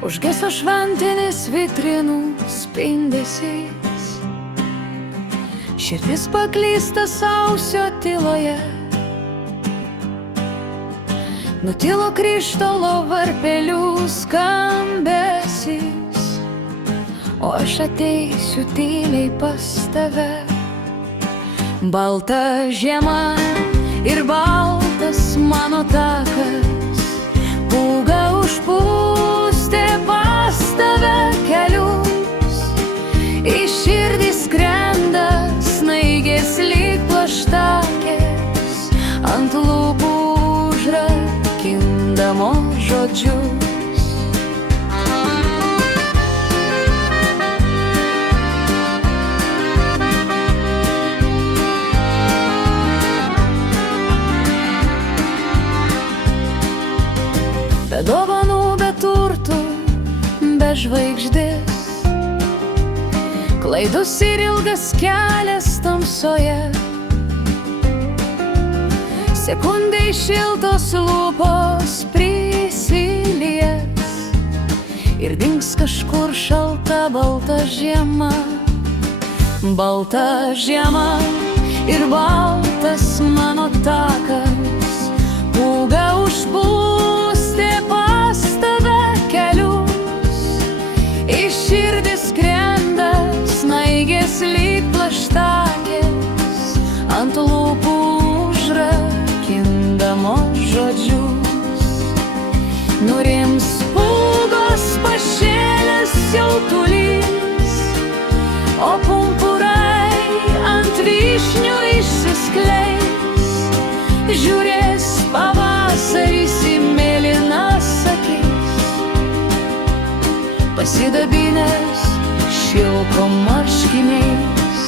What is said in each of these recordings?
Užgeso šventinis vitrinų spindesys, širdis paklysta sausio tyloje. Nutilo krištolo varpelių skambesys, o aš ateisiu tyliai pas tave. Balta žiema ir baltas mano takas, pūga užpūstė pas tave kelius. Į širdį skrenda snaigės lyg plaštakės, ant lūpų užrakindamos žodžius. Be dovanų, be turtų, be žvaigždės, klaidus ir ilgas kelias tamsoje. Sekundai šiltos lūpos prisilies ir dings kažkur šalta balta žiema. Balta žiema ir baltas mano takas, pūga užpūstė pas tave kelius. Į širdį skrenda snaigės lyg plaštakės, ant lūpų užrakindamos žodžius. Nurims pūgos pašėlęs siautulys, o pumpurai ant vyšnių išsiskleis. Žiūrės pavasaris į mėlynas akis, pasidabinęs šilko marškiniais.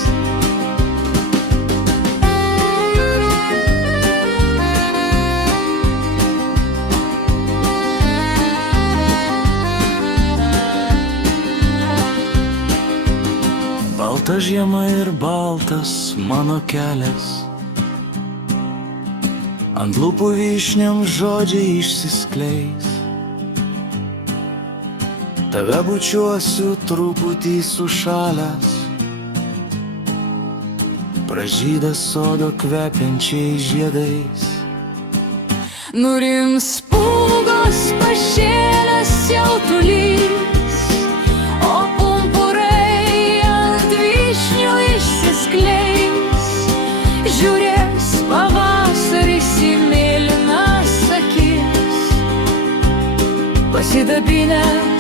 Balta žiema ir baltas mano kelias, ant lūpų vyšniam žodžiai išsiskleis. Tave bučiuosiu truputį sušalęs, pražydęs sodo kvepiančiais žiedais. Nurims pūgos pašėlęs siautulys, o pumpurai ant vyšnių išsiskleis. Žiūrės pavasaris į mėlynas akis, pasidabinęs